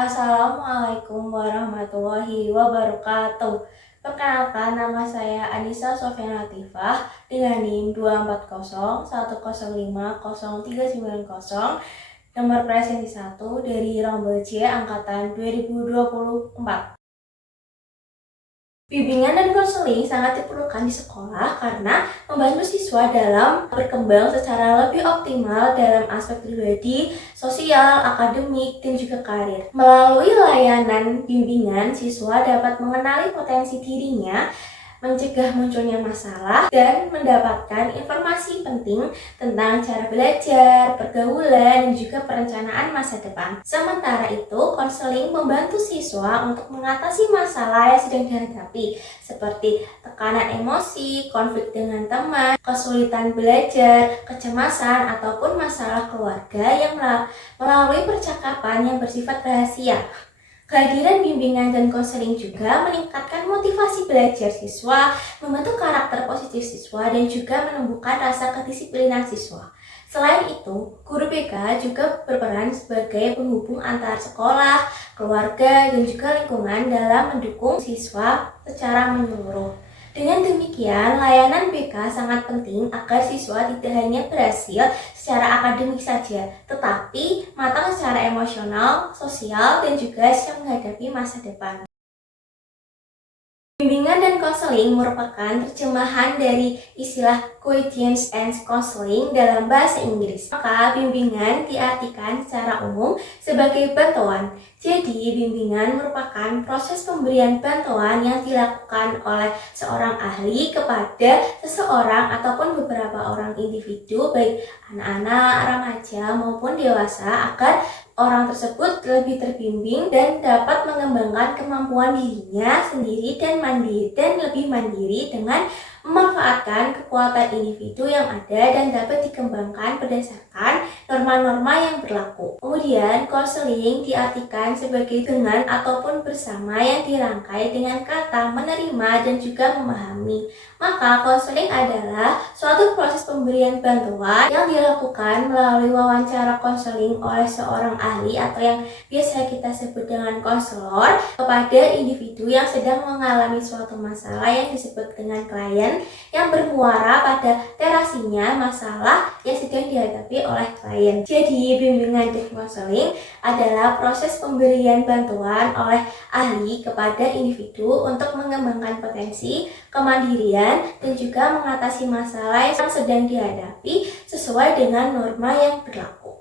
Assalamualaikum warahmatullahi wabarakatuh. Perkenalkan, nama saya Anissa Sofian Latifah dengan NIM 24010503990, nomor presenti 1 dari Rombel C angkatan 2024. Bimbingan dan konseling sangat diperlukan di sekolah karena membantu siswa dalam berkembang secara lebih optimal dalam aspek pribadi, sosial, akademik, dan juga karir. Melalui layanan bimbingan, siswa dapat mengenali potensi dirinya, mencegah munculnya masalah, dan mendapatkan informasi penting tentang cara belajar, pergaulan, dan juga perencanaan masa depan. Sementara itu, konseling membantu siswa untuk mengatasi masalah yang sedang dihadapi, seperti tekanan emosi, konflik dengan teman, kesulitan belajar, kecemasan, ataupun masalah keluarga yang melalui percakapan yang bersifat rahasia. Kehadiran bimbingan dan konseling juga meningkatkan motivasi belajar siswa, membentuk karakter positif siswa, dan juga menumbuhkan rasa kedisiplinan siswa. Selain itu, guru BK juga berperan sebagai penghubung antar sekolah, keluarga, dan juga lingkungan dalam mendukung siswa secara menyeluruh. Dengan demikian, layanan BK sangat penting agar siswa tidak hanya berhasil secara akademik saja, tetapi matang secara emosional, sosial, dan juga siap menghadapi masa depan. Bimbingan dan konseling merupakan terjemahan dari istilah guidance and counseling dalam bahasa Inggris. Maka bimbingan diartikan secara umum sebagai bantuan. Jadi bimbingan merupakan proses pemberian bantuan yang dilakukan oleh seorang ahli kepada seseorang ataupun beberapa orang individu, baik anak-anak, remaja maupun dewasa, agar orang tersebut lebih terbimbing dan dapat mengembangkan kemampuan dirinya sendiri dan lebih mandiri dengan memanfaatkan kekuatan individu yang ada dan dapat dikembangkan berdasarkan norma-norma yang berlaku. Kemudian, konseling diartikan sebagai dengan ataupun bersama yang dirangkai dengan kata menerima dan juga memahami. Maka, konseling adalah suatu proses pemberian bantuan yang dilakukan melalui wawancara konseling oleh seorang ahli atau yang biasa kita sebut dengan konselor kepada individu yang sedang mengalami suatu masalah yang disebut dengan klien, yang bermuara pada terasinya masalah yang sedang dihadapi oleh klien. Jadi, bimbingan dan konseling adalah proses pemberian bantuan oleh ahli kepada individu untuk mengembangkan potensi, kemandirian, dan juga mengatasi masalah yang sedang dihadapi sesuai dengan norma yang berlaku.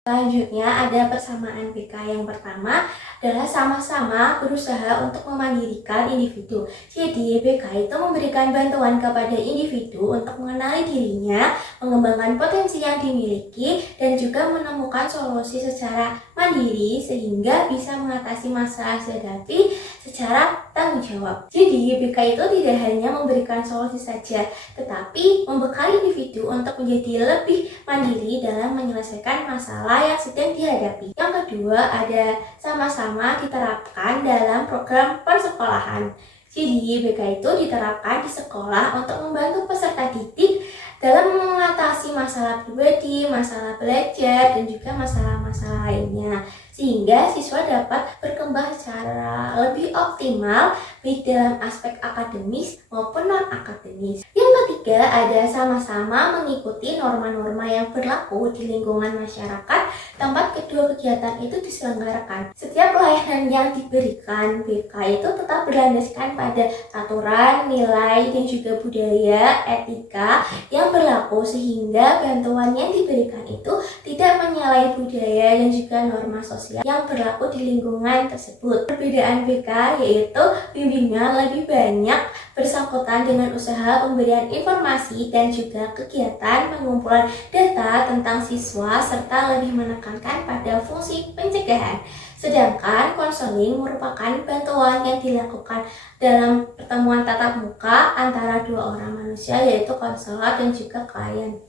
Selanjutnya ada persamaan BK. Yang pertama adalah sama-sama berusaha untuk memandirikan individu. Jadi BK itu memberikan bantuan kepada individu untuk mengenali dirinya, mengembangkan potensi yang dimiliki, dan juga menemukan solusi secara mandiri sehingga bisa mengatasi masalah dihadapi secara tanggung jawab. Jadi BK itu tidak hanya memberikan solusi saja, tetapi membekali individu untuk menjadi lebih mandiri dalam menyelesaikan masalah yang sedang dihadapi. Yang kedua ada sama-sama diterapkan dalam program persekolahan. Jadi BK itu diterapkan di sekolah untuk membantu peserta didik dalam mengatasi masalah pribadi, masalah belajar, dan juga masalah-masalah lainnya, sehingga siswa dapat berkembang secara lebih optimal baik dalam aspek akademis maupun non-akademis. Yang ketiga ada sama-sama mengikuti norma-norma yang berlaku di lingkungan masyarakat tempat kedua kegiatan itu diselenggarakan. Setiap layanan yang diberikan BK itu tetap berlandaskan pada aturan, nilai, dan juga budaya, etika yang berlaku, sehingga bantuan yang diberikan itu tidak menyalahi budaya dan juga norma sosial yang berlaku di lingkungan tersebut. Perbedaan BK yaitu bimbingan lebih banyak bersangkutan dengan usaha pemberian informasi dan juga kegiatan pengumpulan data tentang siswa serta lebih menekankan pada fungsi pencegahan. Sedangkan konseling merupakan bantuan yang dilakukan dalam pertemuan tatap muka antara dua orang manusia, yaitu konselor dan juga klien.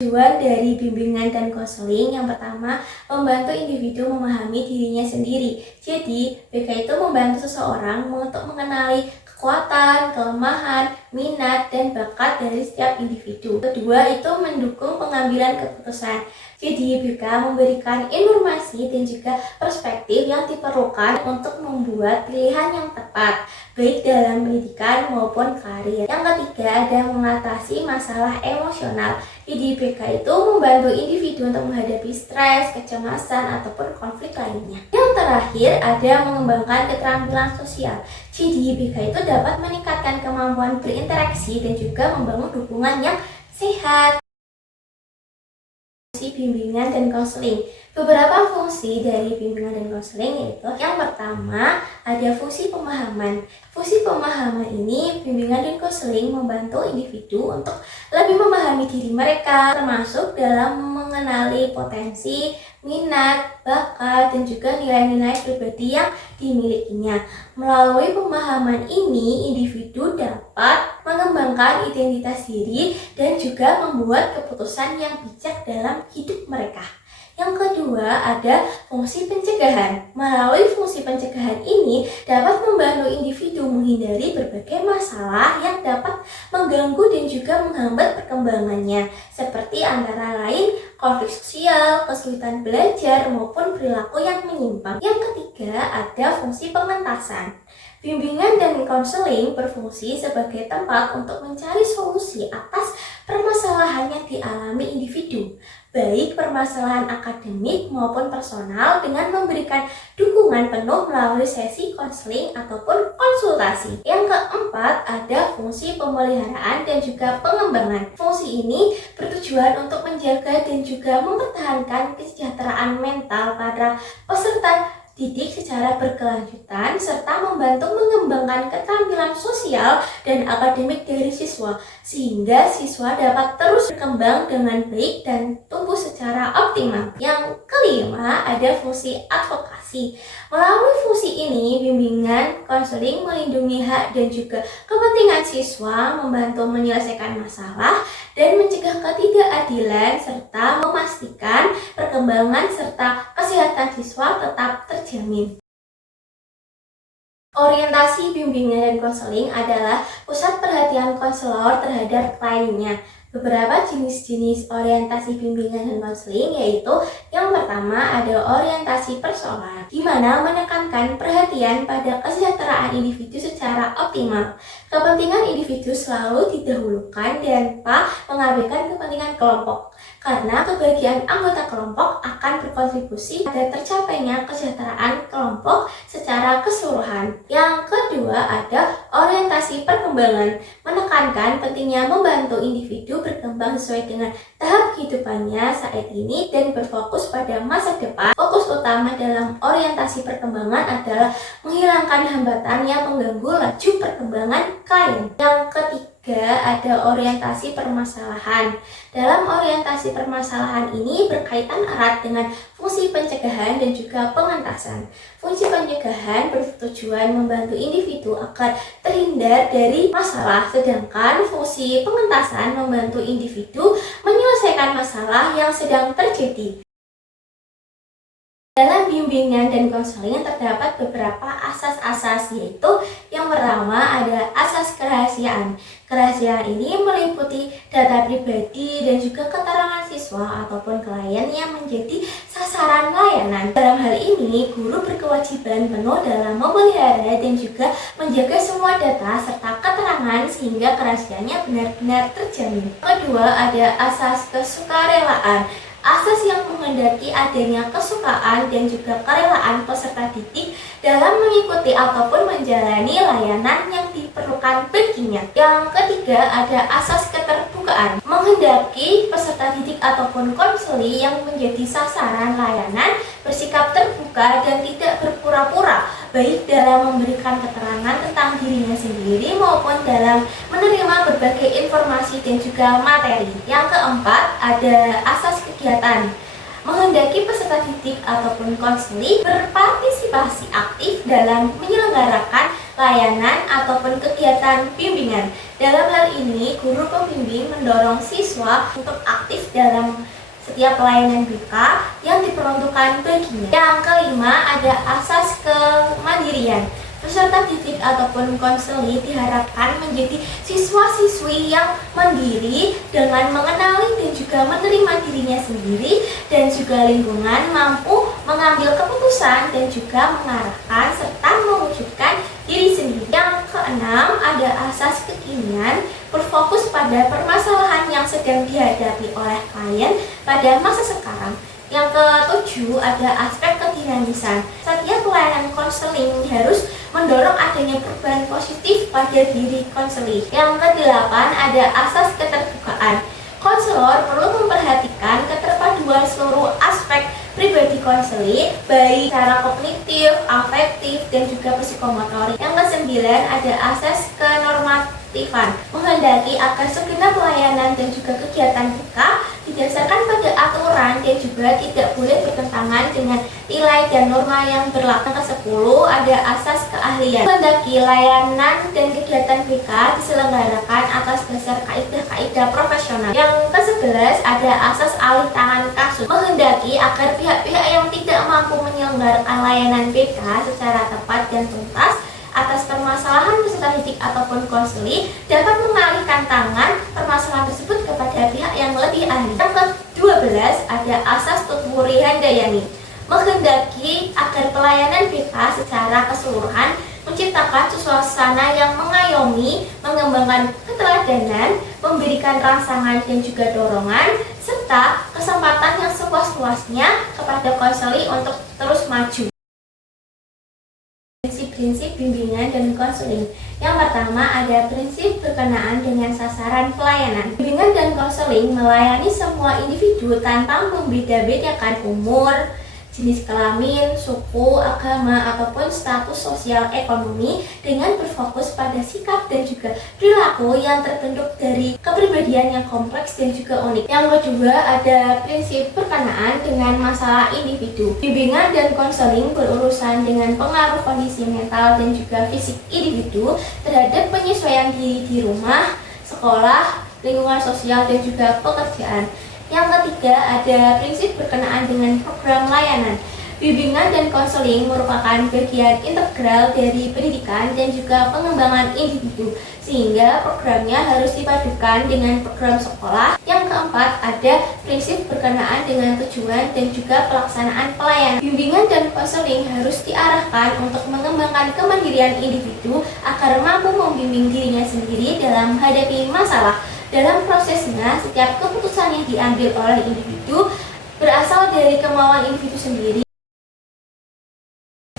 Tujuan dari bimbingan dan konseling yang pertama, membantu individu memahami dirinya sendiri. Jadi, BK itu membantu seseorang untuk mengenali kekuatan, kelemahan, minat, dan bakat dari setiap individu. Kedua, itu mendukung pengambilan keputusan. Jadi BK memberikan informasi dan juga perspektif yang diperlukan untuk membuat pilihan yang tepat, baik dalam pendidikan maupun karir. Yang ketiga ada mengatasi masalah emosional. Jadi BK itu membantu individu untuk menghadapi stres, kecemasan, ataupun konflik lainnya. Yang terakhir ada mengembangkan keterampilan sosial. Jadi BK itu dapat meningkatkan kemampuan berinteraksi dan juga membangun hubungan yang sehat. Fungsi bimbingan dan konseling. Beberapa fungsi dari bimbingan dan konseling yaitu yang pertama ada fungsi pemahaman. Fungsi pemahaman ini bimbingan dan konseling membantu individu untuk lebih memahami diri mereka, termasuk dalam mengenali potensi, minat, bakat, dan juga nilai-nilai pribadi yang dimilikinya. Melalui pemahaman ini, individu dapat mengembangkan identitas diri dan juga membuat keputusan yang bijak dalam hidup mereka. Yang kedua ada fungsi pencegahan. Melalui fungsi pencegahan ini dapat membantu individu menghindari berbagai masalah yang dapat mengganggu dan juga menghambat perkembangannya, seperti antara lain konflik sosial, kesulitan belajar, maupun perilaku yang menyimpang. Yang ketiga ada fungsi pengentasan. Bimbingan dan konseling berfungsi sebagai tempat untuk mencari solusi atas permasalahan yang dialami individu, baik permasalahan akademik maupun personal, dengan memberikan dukungan penuh melalui sesi konseling ataupun konsultasi. Yang keempat ada fungsi pemeliharaan dan juga pengembangan. Fungsi ini bertujuan untuk menjaga dan juga mempertahankan kesejahteraan mental para peserta didik secara berkelanjutan, serta membantu mengembangkan keterampilan sosial dan akademik dari siswa, sehingga siswa dapat terus berkembang dengan baik dan tumbuh secara optimal. Yang kelima ada fungsi advokasi. Melalui fungsi ini, bimbingan konseling melindungi hak dan juga kepentingan siswa, membantu menyelesaikan masalah dan mencegah ketidakadilan, serta memastikan perkembangan serta kesehatan siswa tetap terjamin. Orientasi bimbingan dan konseling adalah pusat perhatian konselor terhadap kliennya. Beberapa jenis-jenis orientasi bimbingan dan konseling yaitu yang pertama ada orientasi personal, di mana menekankan perhatian pada kesejahteraan individu secara optimal. Kepentingan individu selalu didahulukan tanpa mengabaikan kepentingan kelompok, karena kebahagiaan anggota kelompok akan berkontribusi pada tercapainya kesejahteraan kelompok secara keseluruhan. Yang kedua ada orientasi perkembangan, menekankan pentingnya membantu individu berkembang sesuai dengan tahap kehidupannya saat ini dan berfokus pada masa depan. Fokus utama dalam orientasi perkembangan adalah menghilangkan hambatan yang mengganggu laju perkembangan klien. Yang ketiga ada orientasi permasalahan. Dalam orientasi permasalahan ini berkaitan erat dengan fungsi pencegahan dan juga pengentasan. Fungsi pencegahan bertujuan membantu individu agar terhindar dari masalah, sedangkan fungsi pengentasan membantu individu menyelesaikan masalah yang sedang terjadi. Dalam bimbingan dan konseling terdapat beberapa asas-asas, yaitu yang pertama ada asas kerahasiaan. Kerahasiaan ini meliputi data pribadi dan juga keterangan siswa ataupun klien yang menjadi sasaran layanan. Dalam hal ini, guru berkewajiban penuh dalam memelihara dan juga menjaga semua data serta keterangan sehingga kerahasiaannya benar-benar terjamin. Kedua, ada asas kesukarelaan. Asas yang menghendaki adanya kesukaan dan juga kerelaan peserta didik dalam mengikuti ataupun menjalani layanan yang diperlukan baginya. Yang ketiga ada asas keterbukaan, menghendaki peserta didik ataupun konseli yang menjadi sasaran layanan bersikap terbuka dan tidak berpura-pura, baik dalam memberikan keterangan tentang dirinya sendiri maupun dalam menerima berbagai informasi dan juga materi. Yang keempat ada asas kegiatan, menghendaki peserta didik ataupun konseli berpartisipasi aktif dalam menyelenggarakan layanan ataupun kegiatan bimbingan. Dalam hal ini, guru pembimbing mendorong siswa untuk aktif dalam setiap pelayanan BK yang diperuntukkan baginya. Yang kelima ada asas kemandirian. Peserta didik ataupun konseli diharapkan menjadi siswa-siswi yang mandiri dengan mengenali dan juga menerima dirinya sendiri dan juga lingkungan, mampu mengambil keputusan dan juga mengarahkan serta mewujudkan diri sendiri. Yang keenam, ada asas kekinian, berfokus pada permasalahan yang sedang dihadapi oleh klien pada masa sekarang. Yang ketujuh, ada aspek kedinamisan. Setiap pelayanan konseling harus mendorong adanya perubahan positif pada diri konseli. Yang kedelapan, ada asas keterbukaan. Konselor perlu memperhatikan keterpaduan seluruh aspek pribadi konseli, baik secara kognitif, afektif, dan juga psikomotorik. Yang kesembilan, ada asas kenormatifan. Menghendaki agar segenap pelayanan dan juga kegiatan BK didasarkan pada aturan dan juga tidak boleh bertentangan dengan nilai dan norma yang berlaku. Yang ke-10, ada asas keahlian. Menghendaki layanan dan kegiatan BK diselenggarakan atas dasar kaidah-kaidah profesional. Yang ke-11, ada asas alih tangan kasus. Menghendaki agar pihak-pihak yang tidak mampu menyelenggarakan layanan BK secara tepat dan tuntas atas permasalahan peserta didik ataupun konseli dapat mengalihkan tangan permasalahan tersebut kepada pihak yang lebih ahli. Yang ke-12, ada asas Tutwuri Handayani. Menghendaki agar pelayanan BK secara keseluruhan menciptakan suasana yang mengayomi, mengembangkan keteladanan, memberikan rangsangan dan juga dorongan, serta kesempatan yang seluas-luasnya kepada konseli untuk terus maju. Prinsip bimbingan dan konseling. Yang pertama, ada prinsip berkenaan dengan sasaran pelayanan. Bimbingan dan konseling melayani semua individu tanpa membeda-bedakan umur, jenis kelamin, suku, agama, ataupun status sosial ekonomi, dengan berfokus pada sikap dan juga perilaku yang terbentuk dari kepribadian yang kompleks dan juga unik. Yang kedua, ada prinsip berkenaan dengan masalah individu. Bimbingan dan konseling berurusan dengan pengaruh kondisi mental dan juga fisik individu terhadap penyesuaian diri di rumah, sekolah, lingkungan sosial, dan juga pekerjaan. Yang ketiga, ada prinsip berkenaan dengan program layanan. Bimbingan dan konseling merupakan bagian integral dari pendidikan dan juga pengembangan individu, sehingga programnya harus dipadukan dengan program sekolah. Yang keempat, ada prinsip berkenaan dengan tujuan dan juga pelaksanaan pelayanan. Bimbingan dan konseling harus diarahkan untuk mengembangkan kemandirian individu agar mampu membimbing dirinya sendiri dalam menghadapi masalah. Dalam prosesnya, setiap keputusan yang diambil oleh individu berasal dari kemauan individu sendiri.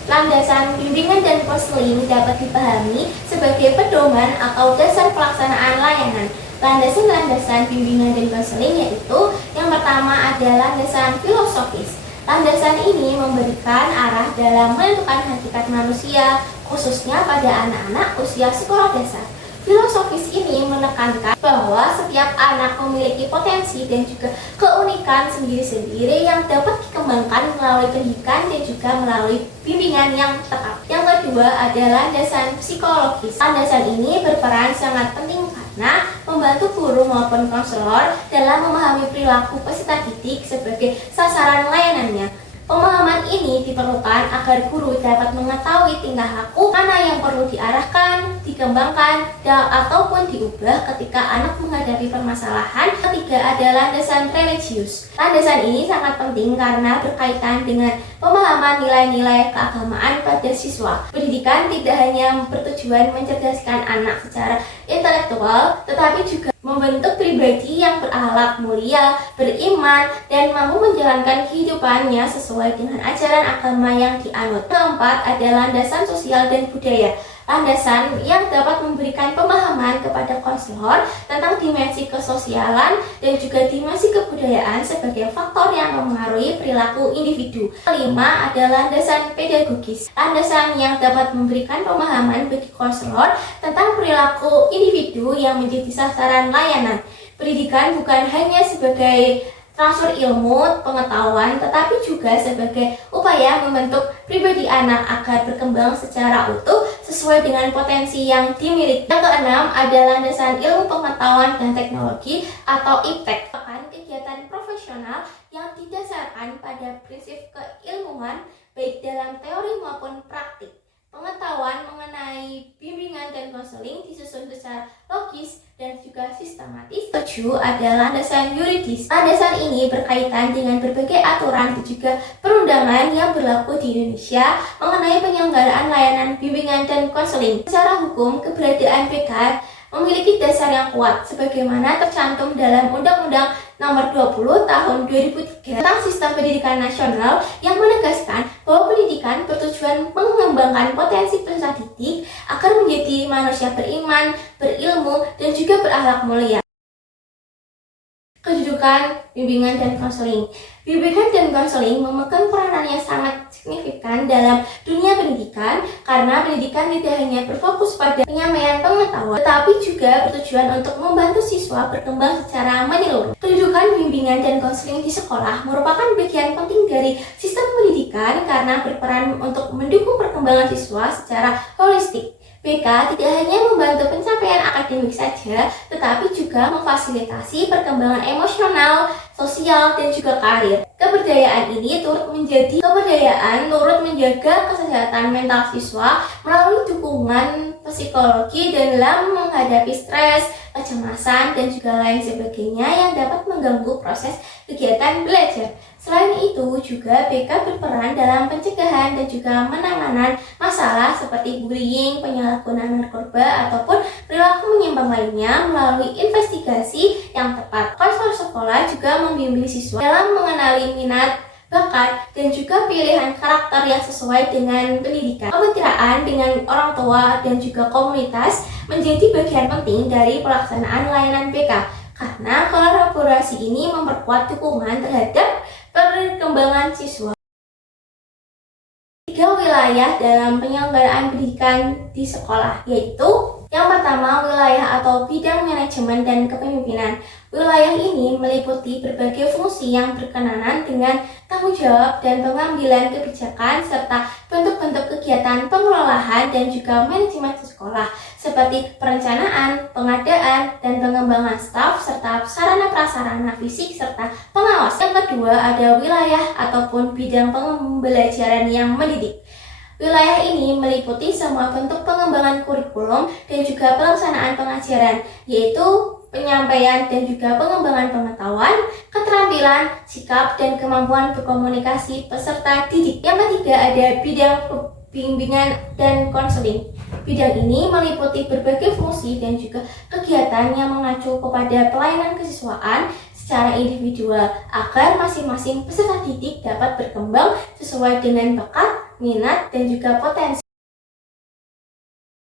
Landasan bimbingan dan konseling dapat dipahami sebagai pedoman atau dasar pelaksanaan layanan. Landasan-landasan bimbingan dan konseling yaitu yang pertama ada landasan filosofis. Landasan ini memberikan arah dalam menentukan hakikat manusia, khususnya pada anak-anak usia sekolah dasar. Filosofis ini menekankan bahwa setiap anak memiliki potensi dan juga keunikan sendiri-sendiri yang dapat dikembangkan melalui pendidikan dan juga melalui bimbingan yang tepat. Yang kedua ada landasan psikologis. Landasan ini berperan sangat penting karena membantu guru maupun konselor dalam memahami perilaku peserta didik sebagai sasaran layanannya. Pemahaman ini diperlukan agar guru dapat mengetahui tingkah laku mana yang perlu diarahkan, dikembangkan, ataupun diubah ketika anak menghadapi permasalahan. Ketiga ada landasan religius. Landasan ini sangat penting karena berkaitan dengan pemahaman nilai-nilai keagamaan pada siswa. Pendidikan tidak hanya bertujuan mencerdaskan anak secara intelektual, tetapi juga membentuk pribadi yang berakhlak mulia, beriman, dan mampu menjalankan kehidupannya sesuai dengan ajaran agama yang dianut. Keempat, ada landasan sosial dan budaya. Landasan yang dapat memberikan pemahaman kepada konselor tentang dimensi kesosialan dan juga dimensi kebudayaan sebagai faktor yang mempengaruhi perilaku individu. Kelima, ada landasan pedagogis. Landasan yang dapat memberikan pemahaman bagi konselor tentang perilaku individu yang menjadi sasaran layanan. Pendidikan bukan hanya sebagai transfer ilmu, pengetahuan, tetapi juga sebagai upaya membentuk pribadi anak agar berkembang secara utuh sesuai dengan potensi yang dimiliki. Yang keenam, ada landasan ilmu pengetahuan dan teknologi atau IPTEK, kegiatan profesional yang didasarkan pada prinsip keilmuan baik dalam teori maupun praktik. Pengetahuan mengenai bimbingan dan konseling disusun secara logis dan juga sistematis. Ketujuh adalah landasan yuridis. Landasan ini berkaitan dengan berbagai aturan dan juga perundangan yang berlaku di Indonesia mengenai penyelenggaraan layanan bimbingan dan konseling. Secara hukum, keberadaan PK memiliki dasar yang kuat sebagaimana tercantum dalam Undang-Undang Nomor 20 Tahun 2003 tentang Sistem Pendidikan Nasional yang menegaskan bahwa pendidikan bertujuan mengembangkan potensi peserta didik agar menjadi manusia beriman, berilmu, dan juga berakhlak mulia. Kedudukan bimbingan dan konseling. Bimbingan dan konseling memegang peranan yang sangat signifikan dalam dunia pendidikan karena pendidikan tidak hanya berfokus pada penyampaian pengetahuan tetapi juga bertujuan untuk membantu siswa berkembang secara menyeluruh. Kedudukan bimbingan dan konseling di sekolah merupakan bagian penting dari sistem pendidikan karena berperan untuk mendukung perkembangan siswa secara holistik. BK tidak hanya membantu pencapaian akademik saja, tetapi juga memfasilitasi perkembangan emosional, sosial, dan juga karir. Keberdayaan ini turut menjaga kesehatan mental siswa melalui dukungan psikologi dalam menghadapi stres, kecemasan, dan juga lain sebagainya yang dapat mengganggu proses kegiatan belajar. Selain itu juga BK berperan dalam pencegahan dan juga penanganan masalah seperti bullying, penyalahgunaan narkoba, ataupun perilaku menyimpang lainnya melalui investigasi yang tepat. Konselor sekolah juga membimbing siswa dalam mengenali minat, bakat, dan juga pilihan karakter yang sesuai dengan pendidikan. Kemitraan dengan orang tua dan juga komunitas menjadi bagian penting dari pelaksanaan layanan BK karena kolaborasi ini memperkuat dukungan terhadap perkembangan siswa. 3 wilayah dalam penyelenggaraan pendidikan di sekolah, yaitu yang pertama, wilayah atau bidang manajemen dan kepemimpinan. Wilayah ini meliputi berbagai fungsi yang berkenaan dengan tanggung jawab dan pengambilan kebijakan serta bentuk-bentuk kegiatan pengelolaan dan juga manajemen sekolah seperti perencanaan, pengadaan, dan pengembangan staf serta sarana prasarana fisik serta pengawas. Yang kedua ada wilayah ataupun bidang pembelajaran yang mendidik. Wilayah ini meliputi semua bentuk pengembangan kurikulum dan juga pelaksanaan pengajaran, yaitu penyampaian dan juga pengembangan pengetahuan, keterampilan, sikap, dan kemampuan berkomunikasi peserta didik. Yang ketiga ada bidang bimbingan dan konseling. Bidang ini meliputi berbagai fungsi dan juga kegiatan yang mengacu kepada pelayanan kesiswaan secara individual agar masing-masing peserta didik dapat berkembang sesuai dengan bakat, minat, dan juga potensi.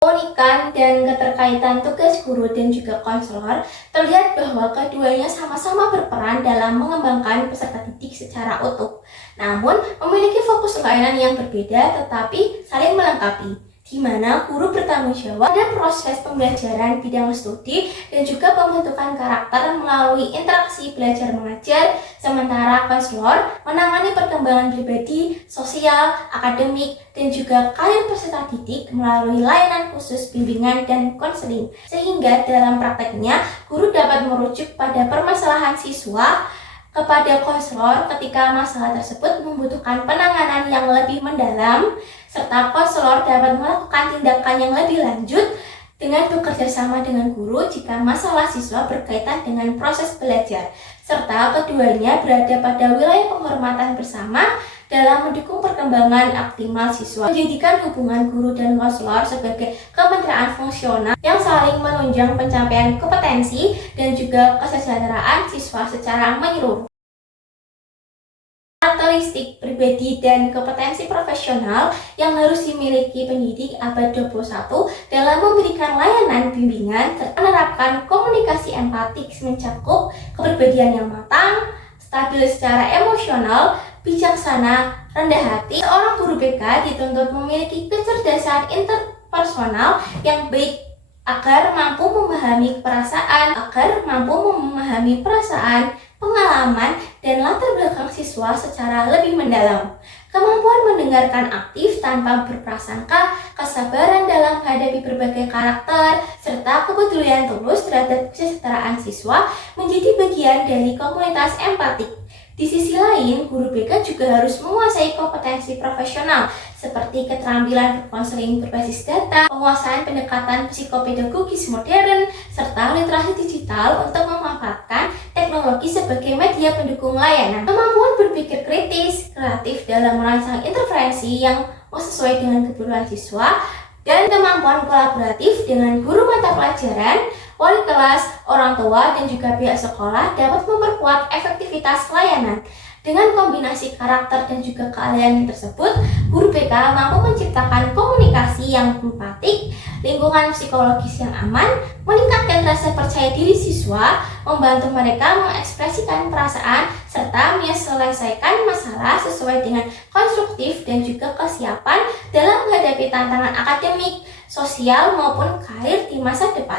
Keunikan dan keterkaitan tugas guru dan juga konselor terlihat bahwa keduanya sama-sama berperan dalam mengembangkan peserta didik secara utuh. Namun, memiliki fokus layanan yang berbeda tetapi saling melengkapi, di mana guru bertanggung jawab pada proses pembelajaran bidang studi dan juga pembentukan karakter melalui interaksi belajar mengajar, sementara konselor menangani perkembangan pribadi, sosial, akademik, dan juga karir peserta didik melalui layanan khusus bimbingan dan konseling. Sehingga dalam prakteknya, guru dapat merujuk pada permasalahan siswa kepada konselor ketika masalah tersebut membutuhkan penanganan yang lebih mendalam, serta konselor dapat melakukan tindakan yang lebih lanjut dengan bekerja sama dengan guru jika masalah siswa berkaitan dengan proses belajar, serta keduanya berada pada wilayah penghormatan bersama dalam mendukung perkembangan optimal siswa, menjadikan hubungan guru dan konselor sebagai kemitraan fungsional yang saling menunjang pencapaian kompetensi dan juga kesejahteraan siswa secara menyeluruh. Karakteristik pribadi dan kompetensi profesional yang harus dimiliki pendidik abad 21 dalam memberikan layanan bimbingan menerapkan komunikasi empatik mencakup kepribadian yang matang, stabil secara emosional, bijaksana, rendah hati. Seorang guru BK dituntut memiliki kecerdasan interpersonal yang baik agar mampu memahami perasaan, pengalaman, dan latar belakang siswa secara lebih mendalam. Kemampuan mendengarkan aktif tanpa berprasangka, kesabaran dalam menghadapi berbagai karakter, serta kepedulian tulus terhadap kesejahteraan siswa menjadi bagian dari komunitas empatik. Di sisi lain, guru BK juga harus menguasai kompetensi profesional seperti keterampilan berkonseling berbasis data, penguasaan pendekatan psikopedagogis modern, serta literasi digital untuk memanfaatkan teknologi sebagai media pendukung layanan. Kemampuan berpikir kritis, kreatif dalam merancang intervensi yang sesuai dengan kebutuhan siswa, dan kemampuan kolaboratif dengan guru mata pelajaran, wali kelas, orang tua, dan juga pihak sekolah dapat memperkuat efektivitas layanan. Dengan kombinasi karakter dan juga keahlian tersebut, guru BK mampu menciptakan komunikasi yang empatik, lingkungan psikologis yang aman, meningkatkan rasa percaya diri siswa, membantu mereka mengekspresikan perasaan, serta menyelesaikan masalah sesuai dengan konstruktif dan juga kesiapan dalam menghadapi tantangan akademik, sosial, maupun karir di masa depan.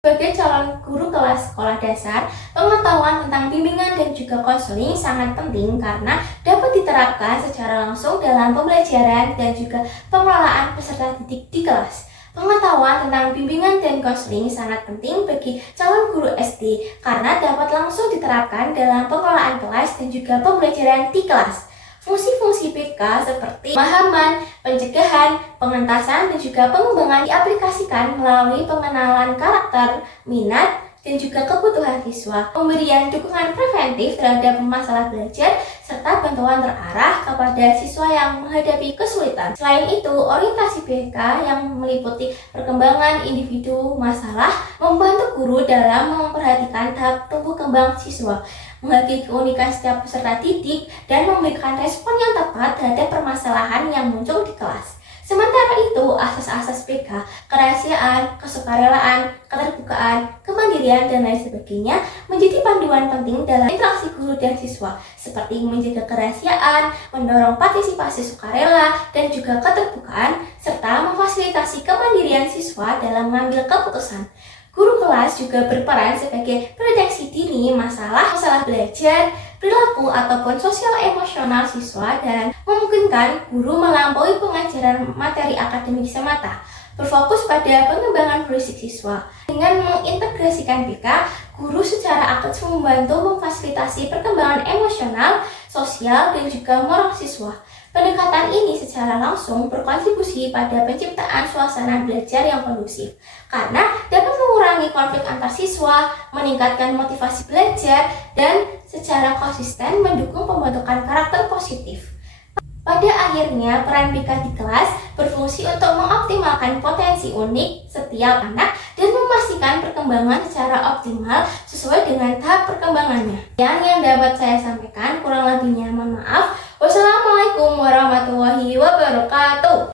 Sebagai calon guru kelas sekolah dasar, pengetahuan tentang bimbingan dan juga konseling sangat penting karena dapat diterapkan secara langsung dalam pembelajaran dan juga pengelolaan peserta didik di kelas. Pengetahuan tentang bimbingan dan konseling sangat penting bagi calon guru SD karena dapat langsung diterapkan dalam pengelolaan kelas dan juga pembelajaran di kelas. Fungsi-fungsi BK seperti pemahaman, pencegahan, pengentasan, dan juga pengembangan diaplikasikan melalui pengenalan karakter, minat, dan juga kebutuhan siswa, pemberian dukungan preventif terhadap masalah belajar, serta bantuan terarah kepada siswa yang menghadapi kesulitan. Selain itu, orientasi BK yang meliputi perkembangan individu masalah membantu guru dalam memperhatikan tahap tumbuh kembang siswa, menghargai keunikan setiap peserta didik, dan memberikan respon yang tepat terhadap permasalahan yang muncul di kelas. Sementara itu, asas-asas BK, kerahasiaan, kesukarelaan, keterbukaan, kemandirian, dan lain sebagainya menjadi panduan penting dalam interaksi guru dan siswa, seperti menjaga kerahasiaan, mendorong partisipasi sukarela, dan juga keterbukaan, serta memfasilitasi kemandirian siswa dalam mengambil keputusan. Guru kelas juga berperan sebagai pendeteksi dini masalah belajar, perilaku, ataupun sosial emosional siswa dan memungkinkan guru melampaui pengajaran materi akademik semata, berfokus pada pengembangan holistik siswa. Dengan mengintegrasikan BK, guru secara aktif membantu memfasilitasi perkembangan emosional, sosial, dan juga moral siswa. Pendekatan ini secara langsung berkontribusi pada penciptaan suasana belajar yang kondusif karena dapat mengurangi konflik antar siswa, meningkatkan motivasi belajar, dan secara konsisten mendukung pembentukan karakter positif. Pada akhirnya, peran BK di kelas berfungsi untuk mengoptimalkan potensi unik setiap anak dan memastikan perkembangan secara optimal sesuai dengan tahap perkembangannya. Yang dapat saya sampaikan, kurang lebihnya mohon maaf. Wassalamualaikum warahmatullahi wabarakatuh.